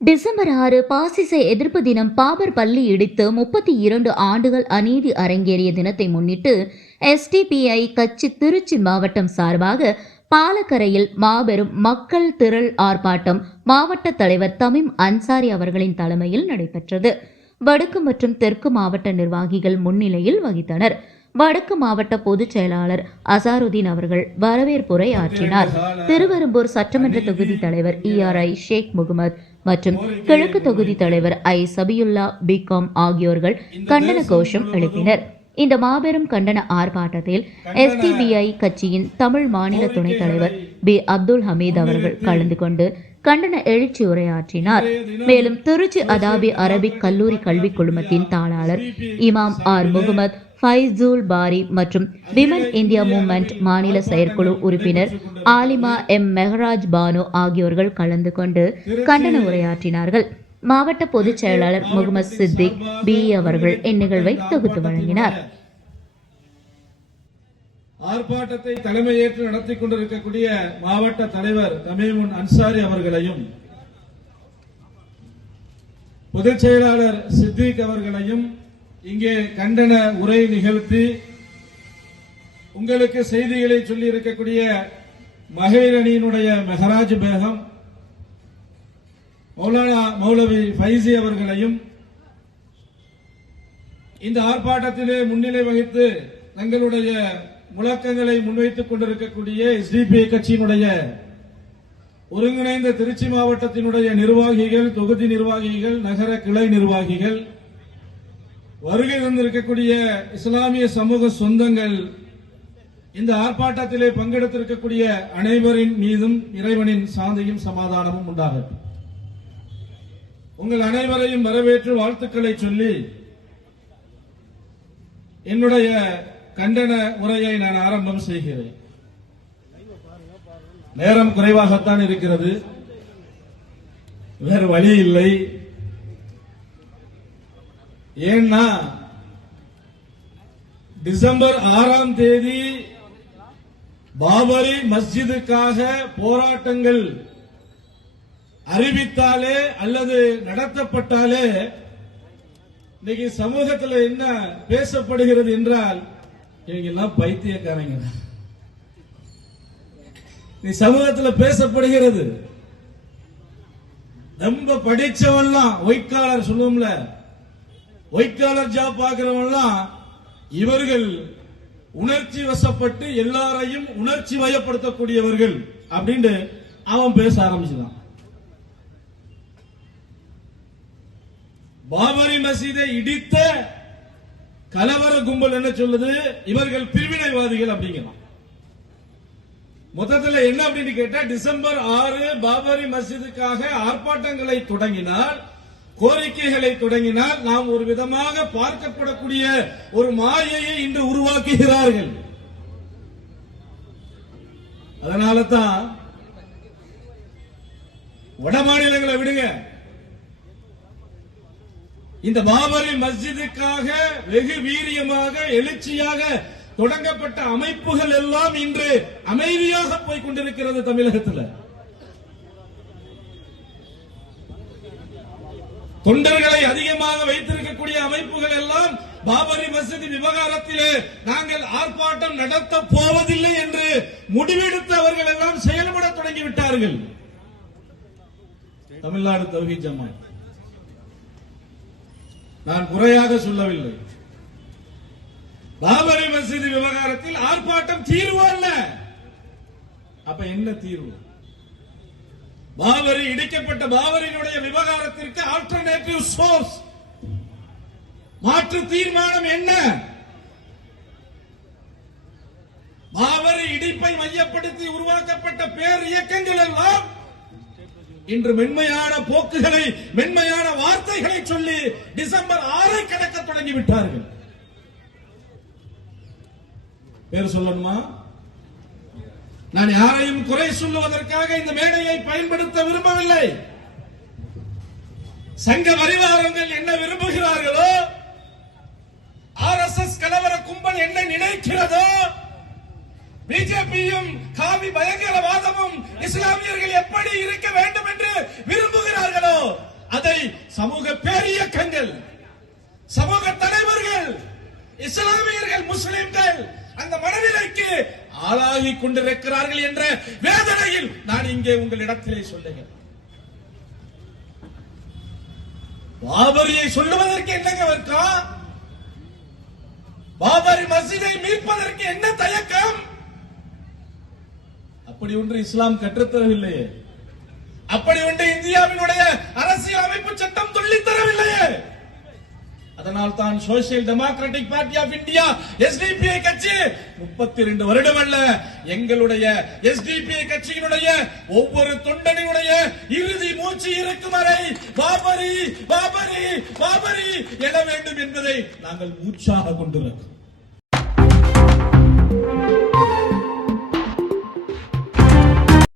December 6 பாசிச எதிர்ப்பு தினம். பாபர் பள்ளி இடித்து 32 ஆண்டுகள் அநீதி அரங்கேறிய தினத்தை முன்னிட்டு எஸ்டிபிஐ கட்சி திருச்சி மாவட்டம் சார்பாக பாலக்கரையில் மாபெரும் மக்கள் திரள் ஆர்ப்பாட்டம் மாவட்ட தலைவர் தமீம் அன்சாரி அவர்களின் தலைமையில் நடைபெற்றது. வடக்கு மற்றும் தெற்கு மாவட்ட நிர்வாகிகள் முன்னிலையில் வகித்தனர். வடக்கு மாவட்ட பொதுச் செயலாளர் அசாருதீன் அவர்கள் வரவேற்புரை ஆற்றினார். திருவெரும்பூர் சட்டமன்ற தொகுதி தலைவர் ERI ஷேக் முகமது மற்றும் கிழக்கு தொகுதி தலைவர் I சபியுல்லா பிகாம் ஆகியோர்கள் கண்டன கோஷம் எழுப்பினர். இந்த மாபெரும் கண்டன ஆர்ப்பாட்டத்தில் SDBI கட்சியின் தமிழ் மாநில துணைத் தலைவர் B அப்துல் ஹமீத் அவர்கள் கலந்து கொண்டு கண்டன எழுச்சி உரையாற்றினார். மேலும் திருச்சி அதாபி அரபிக் கல்லூரி கல்வி குழுமத்தின் தாளாளர் இமாம் ஆர் முகமது ஃபைசூல் பாரி மற்றும் விமன் இந்தியா மூவ்மெண்ட் மாநில செயற்குழு உறுப்பினர் ஆலிமா மெஹராஜ் பானு ஆகியோர்கள் கலந்து கொண்டு கண்டன உரையாற்றினார்கள். மாவட்ட பொதுச் செயலாளர் முகமது சித்திக் B அவர்கள் இந்நிகழ்வை தொகுத்து வழங்கினார். ஆர்ப்பாட்டத்தை தலைமையேற்று நடத்தி கொண்டிருக்கக்கூடிய மாவட்ட தலைவர் தமீம் அன்சாரி அவர்களையும் பொதுச் செயலாளர் சித்திக் அவர்களையும் இங்கே கண்டன உரை நிகழ்த்தி உங்களுக்கு செய்திகளை சொல்லி இருக்கக்கூடிய மகளிர் அணியினுடைய மெஹராஜ் பேகம், மௌலானா மௌலவி ஃபைசி அவர்களையும் இந்த ஆர்ப்பாட்டத்திலே முன்னிலை வகித்து தங்களுடைய முழக்கங்களை முன்வைத்துக் கொண்டிருக்கக்கூடிய SDPI கட்சியினுடைய ஒருங்கிணைந்த திருச்சி மாவட்டத்தினுடைய நிர்வாகிகள், தொகுதி நிர்வாகிகள், நகர கிளை நிர்வாகிகள், வருகை தந்திருக்கக்கூடிய இஸ்லாமிய சமூக சொந்தங்கள், இந்த ஆர்ப்பாட்டத்திலே பங்கெடுத்திருக்கக்கூடிய அனைவரின் மீதும் இறைவனின் சாந்தியும் சமாதானமும் உண்டாகட்டும். உங்கள் அனைவரையும் வரவேற்று வாழ்த்துக்களை சொல்லி என்னுடைய கண்டன உரையை நான் ஆரம்பம் செய்கிறேன். நேரம் குறைவாகத்தான் இருக்கிறது, வேறு வழி இல்லை. ஏன்னா டிசம்பர் 6ஆம் தேதி பாபரி மஸ்ஜிதுக்காக போராட்டங்கள் அறிவித்தாலே அல்லது நடத்தப்பட்டாலே இன்னைக்கு சமூகத்தில் என்ன பேசப்படுகிறது என்றால், இவங்க எல்லாம் பைத்தியக்காரங்க. நீ சமூகத்தில் பேசப்படுகிறது ரொம்ப படிச்சவன்லாம் ஒயிட் காலர் சொல்லுவோம்ல, ஒயிட் காலர் ஜாப் பார்க்கிறவன்லாம் இவர்கள் உணர்ச்சி வசப்பட்டு எல்லாரையும் உணர்ச்சி வயப்படுத்தக்கூடியவர்கள் அப்படின்னு அவன் பேச ஆரம்பிச்சுதான். பாபரி மசீதை இடித்த கலவர கும்பல் என்ன சொல்லுது, இவர்கள் பிரிவினைவாதிகள் அப்படிங்கிறான். மொத்தத்தில் என்ன அப்படின்னு கேட்டா, டிசம்பர் 6 பாபரி மசீதுக்காக ஆர்ப்பாட்டங்களை தொடங்கினால், கோரிக்கைகளை தொடங்கினால் நாம் ஒரு விதமாக பார்க்கப்படக்கூடிய ஒரு மாயையை இன்று உருவாக்குகிறார்கள். அதனால தான் வட மாநிலங்களை விடுங்க, இந்த பாபரி மஸ்ஜிதுக்காக வெகு வீரியமாக எழுச்சியாக தொடங்கப்பட்ட அமைப்புகள் எல்லாம் இன்று அமைதியாக போய் கொண்டிருக்கிறது தமிழகத்தில். தொண்டர்களை அதிகமாக வைத்திருக்கக்கூடிய அமைப்புகள் எல்லாம் பாபரி மஸ்ஜித் விவகாரத்திலே நாங்கள் ஆர்ப்பாட்டம் நடத்த போவதில்லை என்று முடிவெடுத்து அவர்கள் எல்லாம் செயல்பட தொடங்கிவிட்டார்கள். தமிழ்நாடு தௌஹீத் ஜமாத் நான் குறையாக சொல்லவில்லை. பாபரி மஸ்ஜித் விவகாரத்தில் ஆர்ப்பாட்டம் தீர்வு அல்ல. அப்ப என்ன தீர்வு? பாபரி இடிக்கப்பட்ட பாபரினுடைய விவகாரத்திற்கு ஆல்டர்னேட்டிவ் சோர்ஸ், மாற்று தீர்மானம் என்ன? பாபரி இடிப்பை மையப்படுத்தி உருவாக்கப்பட்ட பேர் இயக்கங்கள் எல்லாம் இன்று மென்மையான போக்குகளை, மென்மையான வார்த்தைகளை சொல்லி டிசம்பர் 6 கடக்க தொடங்கிவிட்டார்கள். பேர் சொல்லணுமா? நான் யாரையும் குறை சொல்லுவதற்காக இந்த மேடையை பயன்படுத்த விரும்பவில்லை. சங்க பரிவாரங்கள் என்ன விரும்புகிறார்களோ, RSS கலவர கும்பல் என்ன நினைக்கிறதோ, பிஜேபியும் காவி பயங்கரவாதமும் இஸ்லாமியர்கள் எப்படி இருக்க வேண்டும் என்று விரும்புகிறார்களோ சமூக பேரியக்கங்கள், சமூக தலைவர்கள், இஸ்லாமியர்கள், முஸ்லிம்கள் அந்த மனநிலைக்கு ஆளாகி கொண்டிருக்கிறார்கள் என்ற வேதனையில் நான் இங்கே உங்களிடத்திலே சொல்லுகிறேன். பாபரியை சொல்லுவதற்கு என்னங்க வெட்கம்? பாபரி மஸ்ஜிதை மீட்பதற்கு என்ன தயக்கம்? அப்படி ஒன்று இஸ்லாம் கற்றுத்தரவில்லையே, அப்படி ஒன்று இந்தியாவினுடைய அரசியல் அமைப்பு சட்டம் சொல்லித் தரவில்லையே. அதனால் தான் social democratic party of India SDPI கட்சி 32 வருடம் அல்ல, எங்களுடைய எஸ்டிபிஐ கட்சியினுடைய ஒவ்வொரு தொண்டனுடைய இறுதி மூச்சு இருக்கும் வரை பாபரி பாபரி பாபரி எழ வேண்டும் என்பதை நாங்கள் மூச்சாக கொண்டிருக்கிறோம்.